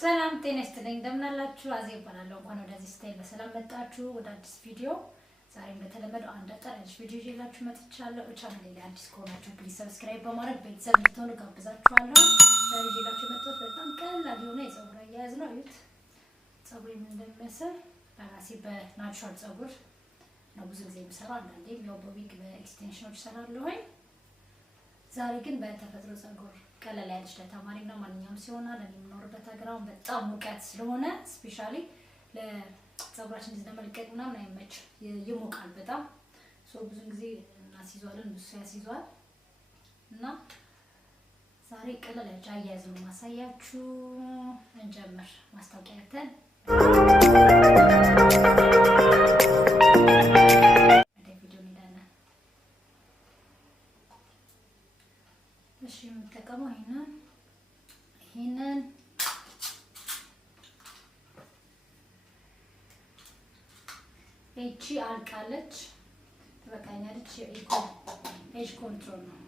ሰላም ጤና ይስጥልኝ እንደምን አላችሁ አዜ ይባላል እንኳን ወደዚህ ስታይል በሰላም መጣችሁ ወደ አዲስ ቪዲዮ ዛሬም በተለመደው አንድ አጠራሽ ቪዲዮ ይዤላችሁ መጥቻለሁ ቻናሌ ላይ አዲስ ከሆናችሁ ፕሊዝ ሰብስክራይብ በማድረግ ቤተሰብ እንድትሆኑ ጋብዛችኋለሁ ዛሬ ይዤላችሁ መጥቶት በጣም ቀላል የሆነ የፀጉርአያያዝ ነው እዩት ፀጉር ምን እንደሚመስል በራሴ በናቹራል ፀጉር ነው ብዙ ጊዜ የምሰራው አንዳንዴም ያው በዊግ በኤክስቴንሽኖች እሰራለሁኝ ዛሬ ግን በተፈጥሮ ፀጉር ቀላል ያለች ለተማሪና ማንኛውም ሲሆን ለኔ የምኖርበት ሀገራውን በጣም ሙቀት ስለሆነ ስፔሻሊ ለፀጉራችን እንደመልቀቅ ምናምን አይመች ይሞቃል በጣም ብዙ ጊዜ እናስይዟለን ብዙ ያስይዟል እና ዛሬ ቀላል ያለች አያያዝ ነው ማሳያችሁ እንጀምር ማስታወቂያችን የምጠቀመው ይሄንን እቺ አልቃለች ተበቃኛለች ኤጅ ኮንትሮል ነው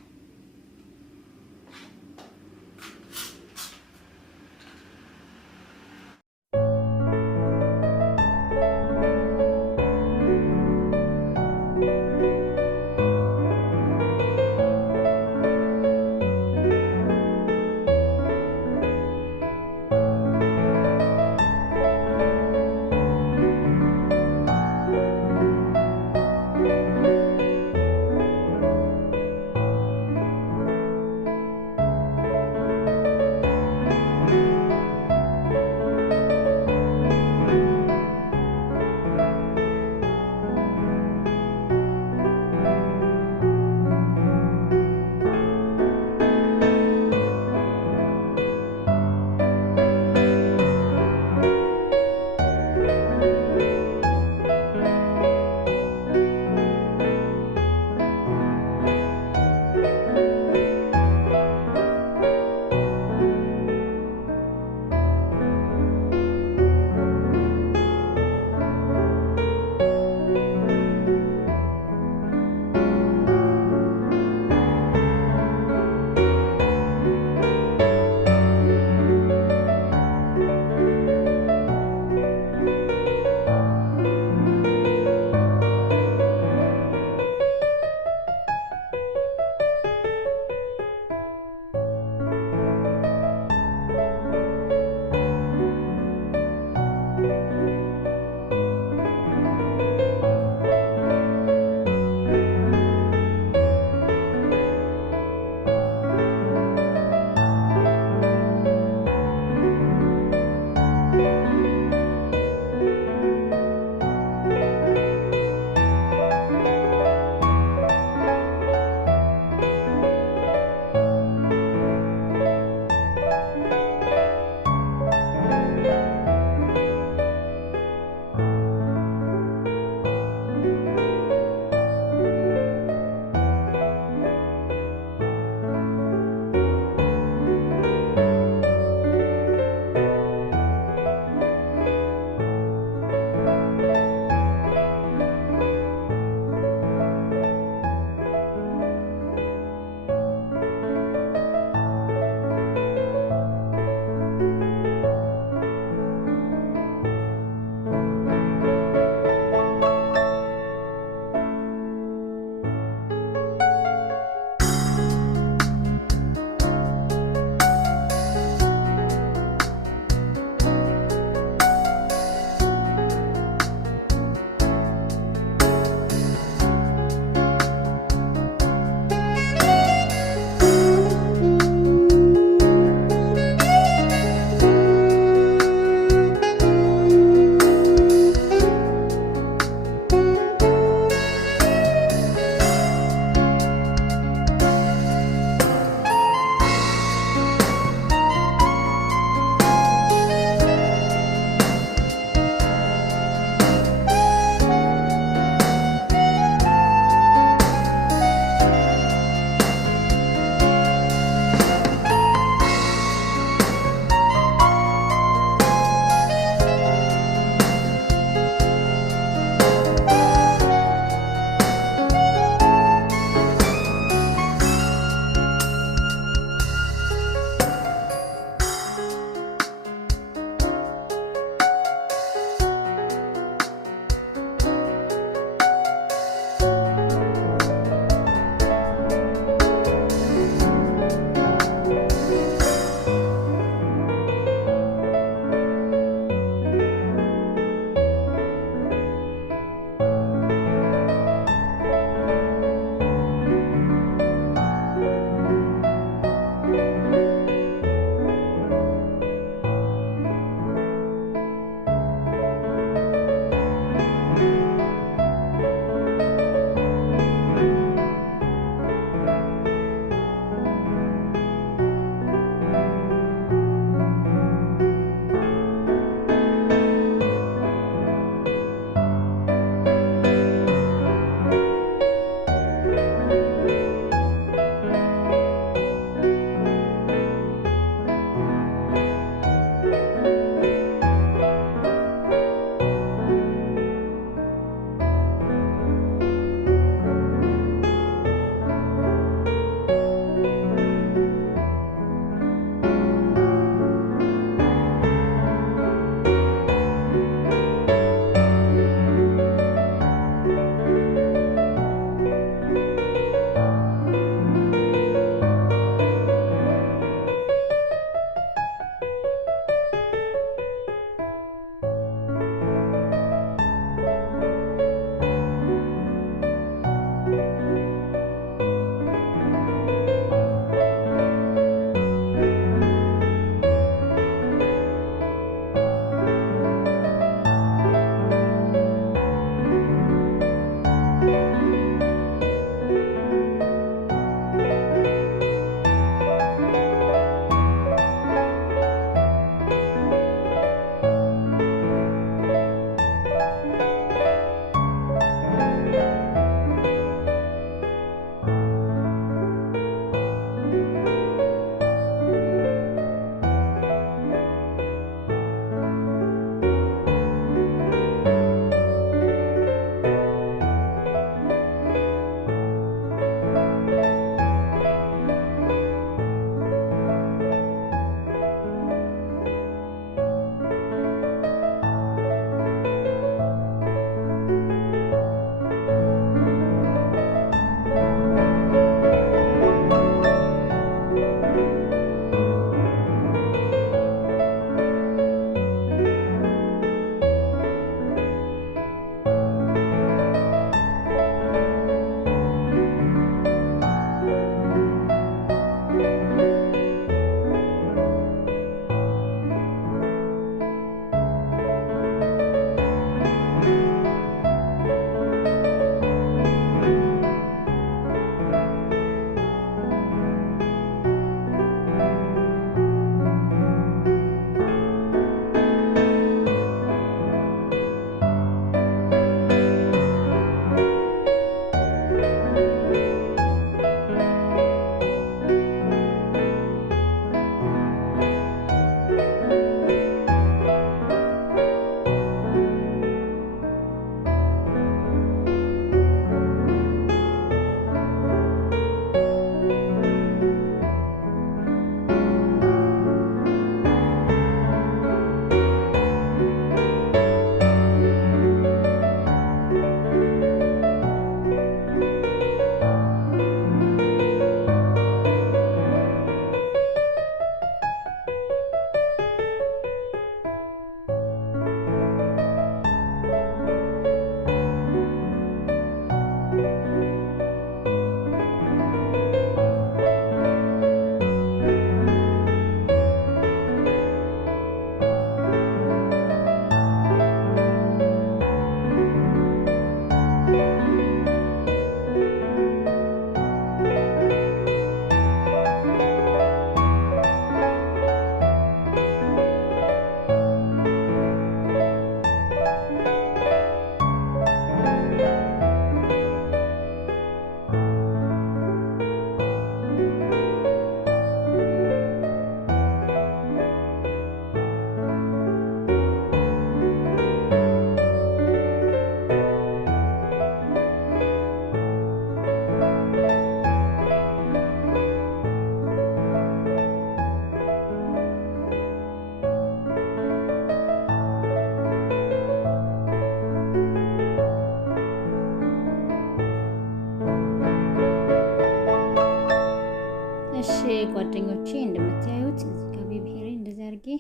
አድርጌ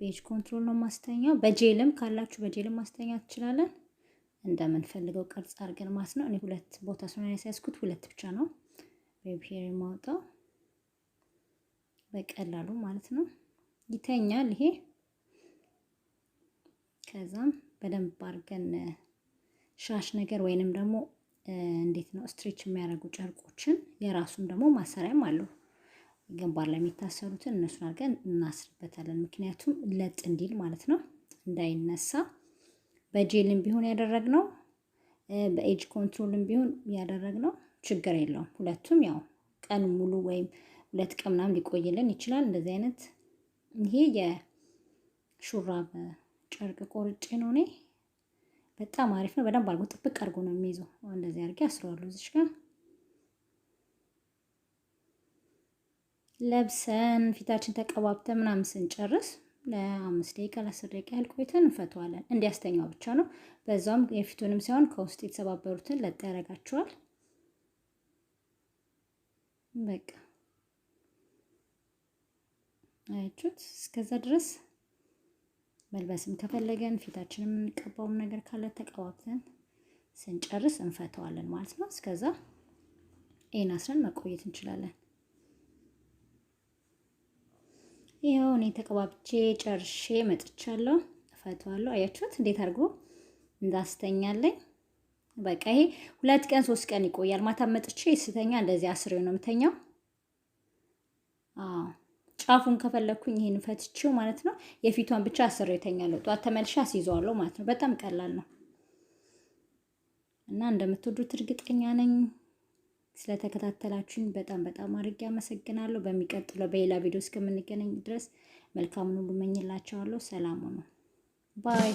ቤጅ ኮንትሮል ነው ማስተኛው። በጄልም ካላችሁ በጄልም ማስተኛት ትችላለን እንደምንፈልገው ቅርጽ አድርገን ማለት ነው። እኔ ሁለት ቦታ ስለሆነ ያስያዝኩት ሁለት ብቻ ነው ቤቢ ሄር የማውጣው በቀላሉ ማለት ነው። ይተኛል ይሄ። ከዛም በደንብ አድርገን ሻሽ ነገር ወይንም ደግሞ እንዴት ነው ስትሬች የሚያደርጉ ጨርቆችን የራሱን ደግሞ ማሰሪያም አለው ግንባር ላይ የሚታሰሩትን እነሱን አድርገን እናስርበታለን። ምክንያቱም ለጥ እንዲል ማለት ነው እንዳይነሳ። በጄልም ቢሆን ያደረግነው በኤጅ ኮንትሮልም ቢሆን ያደረግነው ችግር የለውም። ሁለቱም ያው ቀን ሙሉ ወይም 2 ቀን ምናምን ሊቆይልን ይችላል። እንደዚህ አይነት ይሄ የሹራብ ጨርቅ ቆርጬ ነው እኔ። በጣም አሪፍ ነው። በደንብ አድርጎ ጥብቅ አድርጎ ነው የሚይዘው። እንደዚህ አድርጌ አስረዋለሁ እዚህ ጋር። ለብሰን ፊታችን ተቀባብተን ምናምን ስንጨርስ ለ5 ደቂቃ ለ10 ደቂቃ ያህል ቆይተን እንፈተዋለን። እንዲያስተኛው ብቻ ነው። በዛውም የፊቱንም ሳይሆን ከውስጥ የተሰባበሩትን ለጥ ያደርጋቸዋል። በቃ አይቹት እስከዛ ድረስ መልበስም ከፈለገን ፊታችንን የምንቀባውም ነገር ካለ ተቀባብተን ስንጨርስ እንፈተዋለን ማለት ነው። እስከዛ ይሄን አስረን መቆየት እንችላለን። ይሄው እኔ ተቀባብቼ ጨርሼ መጥቻለሁ። እፈተዋለሁ። አያችሁት እንዴት አድርጎ እንዳስተኛለኝ። በቃ ይሄ 2 ቀን 3 ቀን ይቆያል። ማታ መጥቼ ስተኛ እንደዚህ አስሬው ነው የምተኛው። ጫፉን ከፈለኩኝ ይሄን ፈትቼው ማለት ነው የፊቷን ብቻ አስሬው እተኛለሁ። ጧት ተመልሼ አስይዘዋለሁ ማለት ነው። በጣም ቀላል ነው እና እንደምትወዱት እርግጠኛ ነኝ። ስለተከታተላችሁኝ በጣም አድርጌ አመሰግናለሁ። በሚቀጥለው በሌላ ቪዲዮ እስከምንገናኝ ድረስ መልካም ሁሉ እመኝላችኋለሁ። ሰላም ሁኑ። ባይ